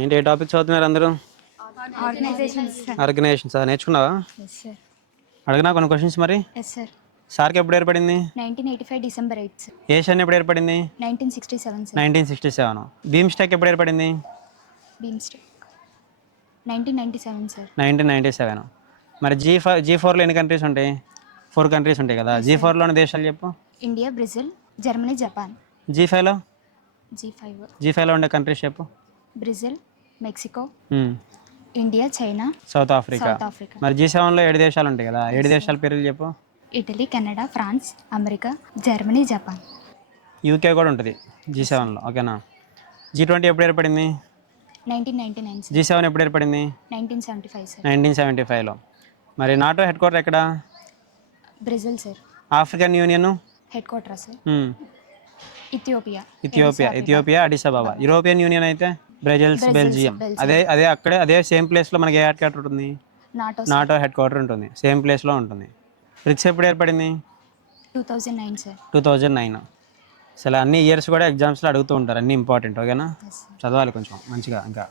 ఏంటి ఏ టాపిక్ చదువుతున్నారు అందరూ? ఆర్గనైజేషన్స్ నేర్చుకున్నావా? అడిగినా కొన్ని క్వశ్చన్స్ మరి. సార్కి ఎప్పుడు ఏర్పడింది? 1985 డిసెంబర్ 8 సార్. ఏషియన్ ఎప్పుడు ఏర్పడింది? 1967 సార్. 1967. భీమ్ స్టాక్ ఎప్పుడు ఏర్పడింది? BIMSTEC 1997 sir. 1997. మరి G4లో ఎన్ని కంట్రీస్ ఉంటాయి? 4 కంట్రీస్ ఉంటాయి కదా. G4లోని దేశాలు చెప్పు. India, Brazil, Germany, Japan. G5లో? G5 ఉండే కంట్రీస్ చెప్పు. Brazil, Mexico, India, China, South Africa. మరి G7లో 7 దేశాలు ఉంటాయి కదా. 7 దేశాల పేర్లు చెప్పు. Italy, Canada, France, America, Germany, Japan. UK కూడా ఉంటుంది G7లో. ఓకేనా. G20 ఎప్పుడు ఏర్పడింది? 1999 సార్. G7 ఎప్పుడు ఏర్పడింది? 1975 సార్. 1975లో. మరి నాటో హెడ్ క్వార్టర్ ఎక్కడ? Brazil sir. African union head quarter sir. Ethiopia Addis Ababa. European union అయితే బెల్జియం. అదే అక్కడే అదే సేమ్ ప్లేస్లో మనకి ఏ హెడ్ క్వార్టర్ ఉంటుంది? నాటో హెడ్ క్వార్టర్ ఉంటుంది, సేమ్ ప్లేస్లో ఉంటుంది. బ్రిక్స్ ఎప్పుడు ఏర్పడింది? 2009 సార్. 2009. అసలు అన్ని ఇయర్స్ కూడా ఎగ్జామ్స్లో అడుగుతూ ఉంటారు, అన్ని ఇంపార్టెంట్. ఓకేనా, చదవాలి కొంచెం మంచిగా ఇంకా.